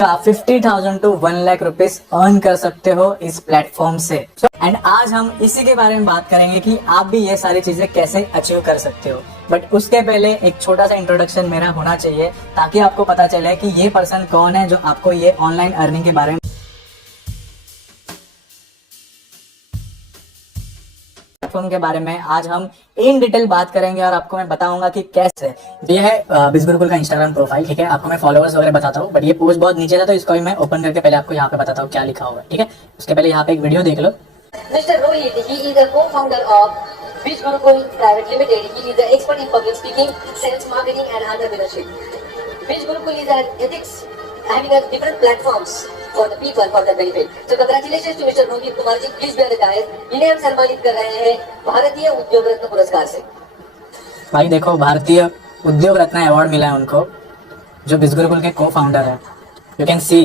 आप 50,000 to 1 lakh rupees earn कर सकते हो इस प्लेटफॉर्म से। एंड आज हम इसी के बारे में बात करेंगे कि आप भी ये सारी चीजें कैसे अचीव कर सकते हो। बट उसके पहले एक छोटा सा इंट्रोडक्शन मेरा होना चाहिए ताकि आपको पता चले कि ये पर्सन कौन है जो आपको ये ऑनलाइन अर्निंग के बारे में प्लेटफॉर्म के बारे में आज हम इन डिटेल बात करेंगे और आपको मैं बताऊंगा कि कैसे। ये है बिजगुरुकुल का इंस्टाग्राम प्रोफाइल, ठीक है। आपको मैं फॉलोअर्स वगैरह बताता हूँ, बट ये पोस्ट बहुत नीचे था तो इसको भी मैं ओपन करके पहले आपको यहाँ पे बताता हूँ क्या लिखा हुआ है, ठीक है। उसके पहले यहाँ पे एक वीडियो देख लो। Mr. Rohit, he is a co-founder of Beach Gurukul Private Limited. He is an expert in public speaking, sales, marketing, and entrepreneurship. Beach Gurukul is an ethics having a different platforms for the people for their benefit. So congratulations to Mr. Rohit Kumar ji. Please be recognized. इन्हें हम सम्मानित कर रहे हैं भारतीय उद्योग रत्न पुरस्कार से। भाई देखो, भारतीय उद्योग रत्न अवार्ड मिला है उनको, जो बीच गुरुकुल के को फाउंडर है। यू कैन सी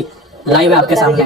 लाइव है आपके सामने।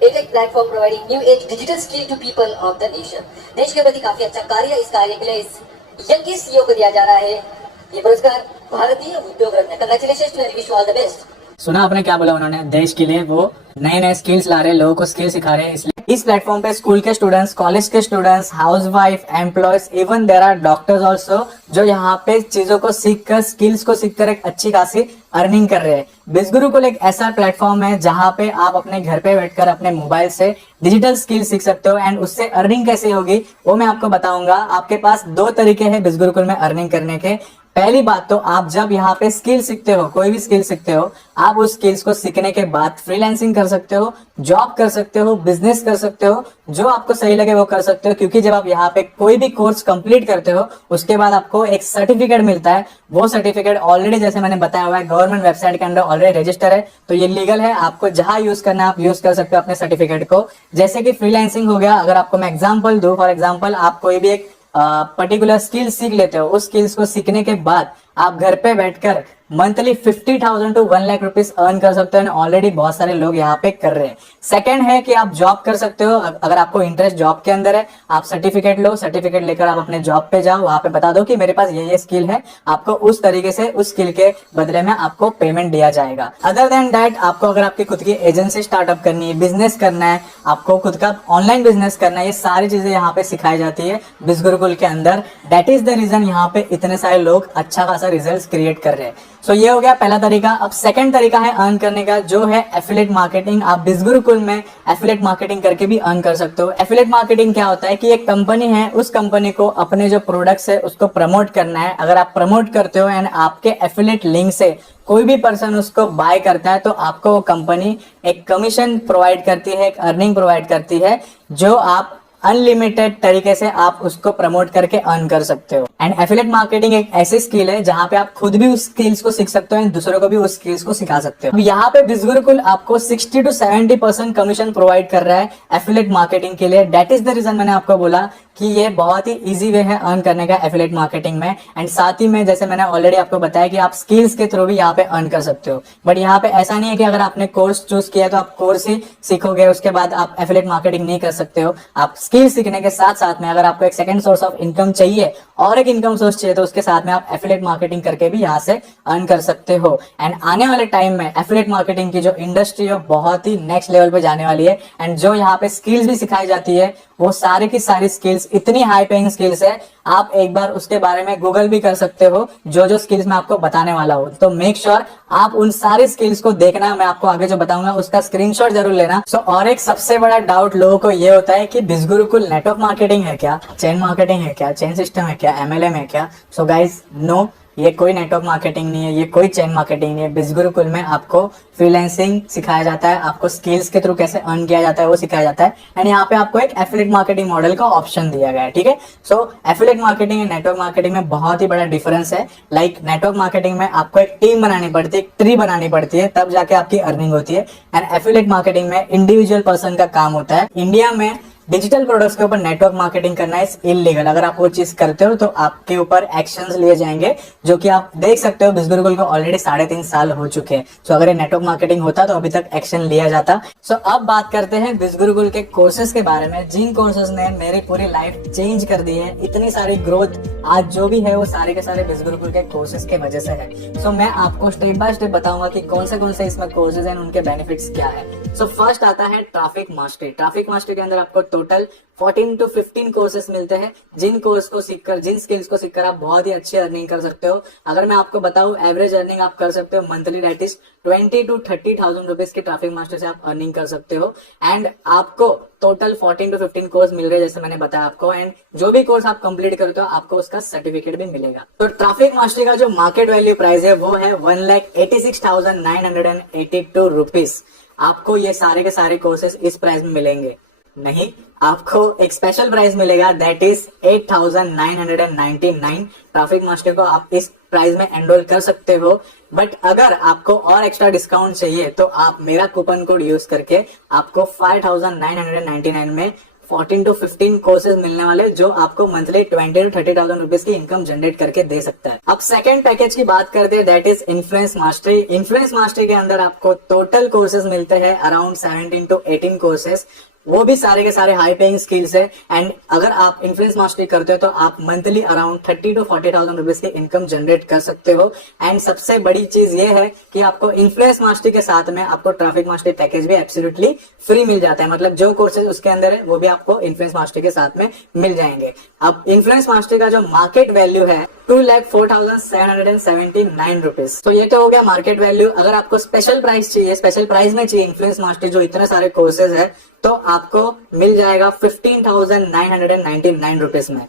एजेक platform providing new age digital skill to people of the nation. देश के प्रति काफी अच्छा कार्य, इस कार्य के लिए इस यंग सीईओ को दिया जा रहा है ये पुरस्कार भारतीय उद्योग रत्न। Congratulations to and wish you all the best. सुना आपने क्या बोला उन्होंने? देश के लिए वो नए नए स्किल्स ला रहे हैं, लोगों को स्किल सिखा रहे हैं। इसलिए इस प्लेटफॉर्म पे स्कूल के स्टूडेंट्स, कॉलेज के students, housewife, employees, even there are doctors also, जो यहाँ पे चीजों को सीखकर, स्किल्स को सीखकर एक अच्छी खासी अर्निंग कर रहे हैं। बीच गुरुकुल एक ऐसा प्लेटफॉर्म है जहाँ पे आप अपने घर पे बैठकर अपने मोबाइल से डिजिटल स्किल सीख सकते हो। एंड उससे अर्निंग कैसे होगी वो मैं आपको बताऊंगा। आपके पास दो तरीके हैं बीच गुरुकुल में अर्निंग करने के। पहली बात तो आप जब यहाँ पे स्किल सीखते हो, कोई भी स्किल सीखते हो, आप उस स्किल्स को सीखने के बाद फ्रीलांसिंग कर सकते हो, जॉब कर सकते हो, बिजनेस कर सकते हो, जो आपको सही लगे वो कर सकते हो। क्योंकि जब आप यहाँ पे कोई भी कोर्स कंप्लीट करते हो उसके बाद आपको एक सर्टिफिकेट मिलता है। वो सर्टिफिकेट ऑलरेडी, जैसे मैंने बताया हुआ है, गवर्नमेंट वेबसाइट के अंदर ऑलरेडी रजिस्टर है, तो ये लीगल है। आपको जहां यूज करना है आप यूज कर सकते हो अपने सर्टिफिकेट को। जैसे कि फ्रीलांसिंग हो गया, अगर आपको मैं एग्जाम्पल दूं, फॉर एग्जाम्पल आप कोई भी एक पर्टिकुलर स्किल सीख लेते हो, उस स्किल्स को सीखने के बाद आप घर पे बैठकर monthly 50,000 to 1 lakh rupees earn कर सकते हो। ऑलरेडी बहुत सारे लोग यहाँ पे कर रहे हैं। सेकंड है कि आप जॉब कर सकते हो। अगर आपको इंटरेस्ट जॉब के अंदर है, आप सर्टिफिकेट लो, सर्टिफिकेट लेकर आप अपने जॉब पे जाओ, वहां पे बता दो कि मेरे पास ये स्किल है, आपको उस तरीके से उस स्किल के बदले में आपको पेमेंट दिया जाएगा। अदर देन दैट, आपको अगर आपकी खुद की एजेंसी स्टार्टअप करनी है, बिजनेस करना है, आपको खुद का ऑनलाइन बिजनेस करना है, ये सारी चीजें यहाँ पे सिखाई जाती है बीच गुरुकुल के अंदर। दैट इज द रीजन यहाँ पे इतने सारे लोग अच्छा खासा रिजल्ट क्रिएट कर रहे हैं। सो ये हो गया पहला तरीका। अब सेकंड तरीका है अर्न करने का, जो है एफिलिएट मार्केटिंग। आप बीच गुरुकुल में एफिलिएट मार्केटिंग करके भी अर्न कर सकते हो। एफिलिएट मार्केटिंग क्या होता है कि एक कंपनी है, उस कंपनी को अपने जो प्रोडक्ट्स है उसको प्रमोट करना है। अगर आप प्रमोट करते हो एंड आपके एफिलिएट लिंक से कोई भी पर्सन उसको बाय करता है, तो आपको वो कंपनी एक कमीशन प्रोवाइड करती है, एक अर्निंग प्रोवाइड करती है, जो आप अनलिमिटेड तरीके से आप उसको प्रमोट करके अर्न कर सकते हो। एंड एफिलिएट मार्केटिंग एक ऐसी स्किल है जहां पे आप खुद भी उस स्किल्स को सीख सकते हो एंड दूसरों को भी उस स्किल्स को सिखा सकते हो। यहाँ पे बीच गुरुकुल आपको 60 to 70% कमीशन प्रोवाइड कर रहा है एफिलिएट मार्केटिंग के लिए। दैट इज द रीजन मैंने आपको बोला कि ये बहुत ही इजी वे है अर्न करने का एफिलिएट मार्केटिंग में। एंड साथ ही में, जैसे मैंने ऑलरेडी आपको बताया कि आप स्किल्स के थ्रू भी यहाँ पे अर्न कर सकते हो। बट यहाँ पे ऐसा नहीं है कि अगर आपने कोर्स चूज किया तो आप कोर्स ही सीखोगे, उसके बाद आप एफिलिएट मार्केटिंग नहीं कर सकते हो। आप स्किल सीखने के साथ साथ में अगर आपको एक सेकंड सोर्स ऑफ इनकम चाहिए और एक इनकम सोर्स चाहिए, तो उसके साथ में आप एफिलिएट मार्केटिंग करके भी यहाँ से अर्न कर सकते हो। एंड आने वाले टाइम में एफिलिएट मार्केटिंग की जो इंडस्ट्री है बहुत ही नेक्स्ट लेवल पे जाने वाली है। एंड जो यहाँ पे स्किल्स भी सिखाई जाती है वो सारी की सारी स्किल्स इतनी हाई पेइंग स्किल्स है, आप एक बार उसके बारे में गूगल भी कर सकते हो, जो जो स्किल्स मैं आपको बताने वाला हूँ। तो मेक श्योर आप उन सारी स्किल्स को देखना। मैं आपको आगे जो बताऊंगा उसका स्क्रीनशॉट जरूर लेना। और एक सबसे बड़ा डाउट लोगों को ये होता है कि बीच गुरुकुल नेटवर्क मार्केटिंग है क्या, चेन मार्केटिंग है क्या, चेन सिस्टम है क्या, MLM है क्या? सो गाइज नो, ये कोई नेटवर्क मार्केटिंग नहीं है, ये कोई चेन मार्केटिंग नहीं है। बीच गुरुकुल में आपको फ्रीलांसिंग सिखाया जाता है, आपको स्किल्स के थ्रू कैसे अर्न किया जाता है वो सिखाया जाता है। एंड यहाँ पे आपको एक एफिलिएट मार्केटिंग मॉडल का ऑप्शन दिया गया है, ठीक है। So affiliate marketing and network marketing में बहुत ही बड़ा डिफरेंस है। लाइक नेटवर्क मार्केटिंग में आपको एक टीम बनानी पड़ती है, एक ट्री बनानी पड़ती है, तब जाके आपकी अर्निंग होती है। एंड एफिलिएट मार्केटिंग में इंडिविजुअल पर्सन का काम होता है। इंडिया में डिजिटल प्रोडक्ट्स के ऊपर नेटवर्क मार्केटिंग करना इज इलीगल। अगर आप वो चीज करते हो तो आपके ऊपर एक्शंस लिए जाएंगे, जो कि आप देख सकते हो बिज गुरुकुल को ऑलरेडी 3.5 साल हो चुके हैं। सो अगर ये नेटवर्क मार्केटिंग होता तो अभी तक एक्शन लिया जाता। सो अब बात करते हैं बिज गुरुकुल के कोर्सेज के बारे में, जिन कोर्सेज ने मेरी पूरी लाइफ चेंज कर दी है। इतनी सारी ग्रोथ आज जो भी है वो सारे के सारे बिज गुरुकुल के कोर्सेज के वजह से है। सो मैं आपको स्टेप बाय स्टेप बताऊंगा कि कौन से इसमें कोर्सेज हैं, उनके बेनिफिट्स क्या है। सो फर्स्ट आता है ट्रैफिक मास्टरी। ट्रैफिक मास्टरी के अंदर आपको टोटल 14 to 15 कोर्सेस मिलते हैं, जिन कोर्स को सीखकर, जिन स्किल्स को सीखकर आप बहुत ही अच्छी अर्निंग कर सकते हो। अगर मैं आपको बताऊं एवरेज अर्निंग आप कर सकते हो monthly, that is 20 to 30,000 rupees की ट्रैफिक मास्टर से आप अर्निंग कर सकते हो। एंड आपको टोटल 14 to 15 कोर्स मिल रहे हैं, जैसे मैंने बताया आपको। एंड जो भी कोर्स आप कंप्लीट करते हो आपको उसका सर्टिफिकेट भी मिलेगा। तो ट्रैफिक मास्टरी का जो मार्केट वैल्यू प्राइस है वो है 1,86,982 रुपीज। आपको ये सारे के सारे कोर्सेस इस प्राइस में मिलेंगे नहीं, आपको एक स्पेशल प्राइस मिलेगा, दैट इज 8,999। ट्रैफिक मास्टर को आप इस प्राइस में एनरोल कर सकते हो। बट अगर आपको और एक्स्ट्रा डिस्काउंट चाहिए तो आप मेरा कूपन कोड यूज करके आपको 5,999 में 14 to 15 कोर्सेज मिलने वाले, जो आपको मंथली 20 to 30,000 रुपीज की इनकम जनरेट करके दे सकता है। अब सेकंड पैकेज की बात करते हैं, that is influence mastery. Influence mastery के अंदर आपको टोटल कोर्सेज मिलते हैं अराउंड 17 to 18 कोर्सेज, वो भी सारे के सारे हाई पेइंग स्किल्स है। एंड अगर आप इन्फ्लुएंस मास्टरी करते हो तो आप मंथली अराउंड 30 to 40,000 रुपीज की इनकम जनरेट कर सकते हो। एंड सबसे बड़ी चीज ये है कि आपको इन्फ्लुएंस मास्टरी के साथ में आपको ट्रैफिक मास्टरी पैकेज भी एब्सोल्युटली फ्री मिल जाता है। मतलब जो कोर्सेज उसके अंदर है वो भी आपको इन्फ्लुएंस मास्टरी के साथ में मिल जाएंगे। अब इन्फ्लुएंस मास्टरी का जो मार्केट वैल्यू है 2,04,779 रुपीज। तो ये तो हो गया मार्केट वैल्यू। अगर आपको स्पेशल प्राइस चाहिए, स्पेशल प्राइस में चाहिए इन्फ्लुएंस मास्टरी जो इतने सारे कोर्सेज है, तो आपको मिल जाएगा 15,999 रुपीज में।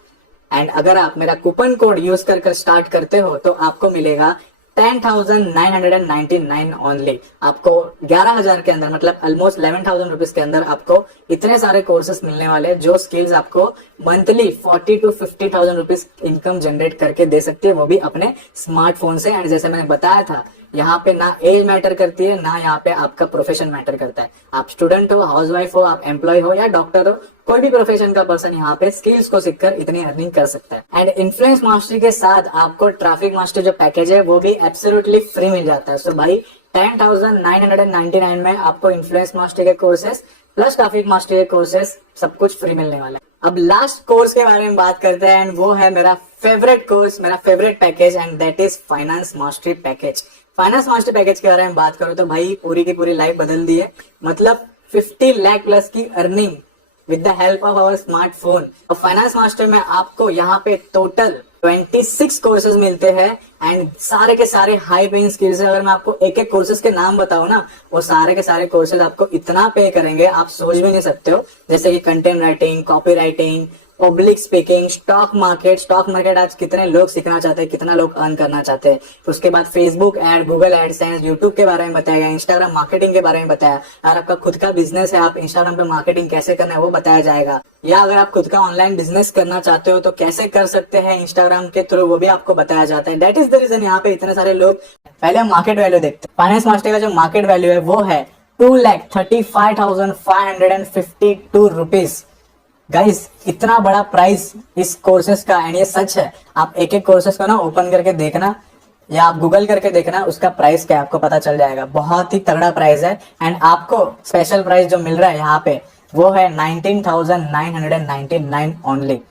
एंड अगर आप मेरा कूपन कोड यूज कर स्टार्ट करते हो तो आपको मिलेगा 10,999 ओनली। आपको 11,000 के अंदर, मतलब ऑलमोस्ट 11,000 रुपीज के अंदर आपको इतने सारे कोर्सेज मिलने वाले, जो स्किल्स आपको monthly 40 to 50,000 rupees income generate करके दे सकती है, वो भी अपने स्मार्टफोन से। एंड जैसे मैंने बताया था, यहाँ पे ना एज मैटर करती है, ना यहाँ पे आपका प्रोफेशन मैटर करता है। आप स्टूडेंट हो, हाउसवाइफ हो, आप एम्प्लॉय हो या डॉक्टर हो, कोई भी प्रोफेशन का पर्सन यहाँ पे स्किल्स को सीखकर इतनी अर्निंग कर सकता है। एंड इन्फ्लुएंस मास्टरी के साथ आपको ट्रैफिक मास्टरी जो पैकेज है वो भी एब्सोल्युटली फ्री मिल जाता है। सो भाई 10,999 में आपको इन्फ्लुएंस मास्टरी के कोर्सेस प्लस ट्रैफिक मास्टरी के कोर्सेस सब कुछ फ्री मिलने वाला है। अब लास्ट कोर्स के बारे में बात करते हैं, एंड वो है मेरा फेवरेट कोर्स, मेरा favourite package, and that is finance mastery package. Finance mastery package के बारे में बात करूं तो भाई पूरी की पूरी लाइफ बदल दी है। मतलब 50 लाख प्लस की earning with the help of our smartphone. और फाइनेंस मास्टर में आपको यहाँ पे टोटल 26 कोर्सेज मिलते हैं, एंड सारे के सारे हाई पेइंग स्किल्स है। अगर मैं आपको एक एक कोर्सेज के नाम बताऊं ना, वो सारे के सारे कोर्सेज आपको इतना पे करेंगे आप सोच भी नहीं सकते हो। जैसे कि content writing, copy writing, public speaking, stock market आज कितने लोग सीखना चाहते हैं, कितना लोग अर्न करना चाहते हैं। उसके बाद Facebook ad, Google AdSense, YouTube के बारे में बताया गया, इंस्टाग्राम मार्केटिंग के बारे में बताया। अगर आपका खुद का बिजनेस है, आप इंस्टाग्राम पे मार्केटिंग कैसे करना है वो बताया जाएगा। या अगर आप खुद का ऑनलाइन बिजनेस करना चाहते हो तो कैसे कर सकते हैं इंस्टाग्राम के थ्रू, वो भी आपको बताया जाता है। दैट इज द रीजन यहाँ पे इतने सारे लोग। पहले हम मार्केट वैल्यू देखते हैं। फाइनेंस मास्टर का जो मार्केट वैल्यू है वो है 2,35,552 रुपीज। गाइस इतना बड़ा प्राइस इस कोर्सेस का, एंड ये सच है। आप एक एक कोर्सेस को ना ओपन करके देखना या आप गूगल करके देखना, उसका प्राइस क्या है आपको पता चल जाएगा। बहुत ही तगड़ा प्राइस है। एंड आपको स्पेशल प्राइस जो मिल रहा है यहाँ पे वो है 19,999 ओनली।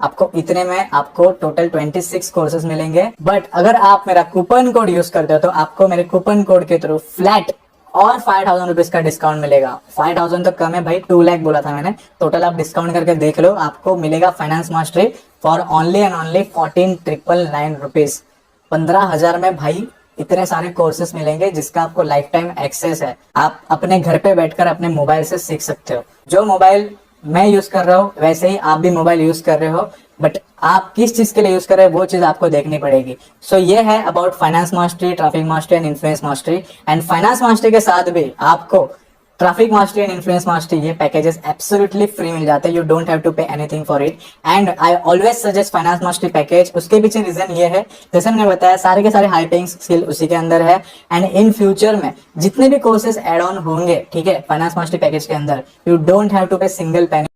आपको इतने में आपको टोटल 26 कोर्सेज मिलेंगे। बट अगर आप मेरा कूपन कोड यूज करते हो तो आपको मेरे कूपन कोड के थ्रू फ्लैट और 5,000 रुपीज का डिस्काउंट मिलेगा। 5,000 तो कम है भाई, 2 लाख बोला था मैंने। टोटल आप डिस्काउंट करके देख लो, आपको मिलेगा finance mastery for only and only 14,999 rupees. 15,000 में भाई इतने सारे कोर्सेस मिलेंगे जिसका आपको लाइफ टाइम एक्सेस है। आप अपने घर पे बैठकर अपने मोबाइल से सीख सकते हो। जो मोबाइल मैं यूज कर रहा हूँ वैसे ही आप भी मोबाइल यूज कर रहे हो, बट आप किस चीज के लिए यूज कर रहे हो वो चीज आपको देखनी पड़ेगी। सो ये है about finance mastery, traffic mastery and influence mastery. And finance mastery के साथ भी आपको traffic mastery and influence mastery ये पैकेजेस एब्सोल्युटली फ्री मिल जाते हैं। You don't have to pay anything for it. And I always suggest finance mastery package. उसके पीछे reason ये है, जैसे मैंने बताया, सारे के सारे हाई पेइंग स्किल उसी के अंदर है। एंड इन फ्यूचर में जितने भी कोर्सेज एड ऑन होंगे, ठीक है, फाइनेंस मास्टरी पैकेज के अंदर, यू डोंट हैव टू पे सिंगल पेनी।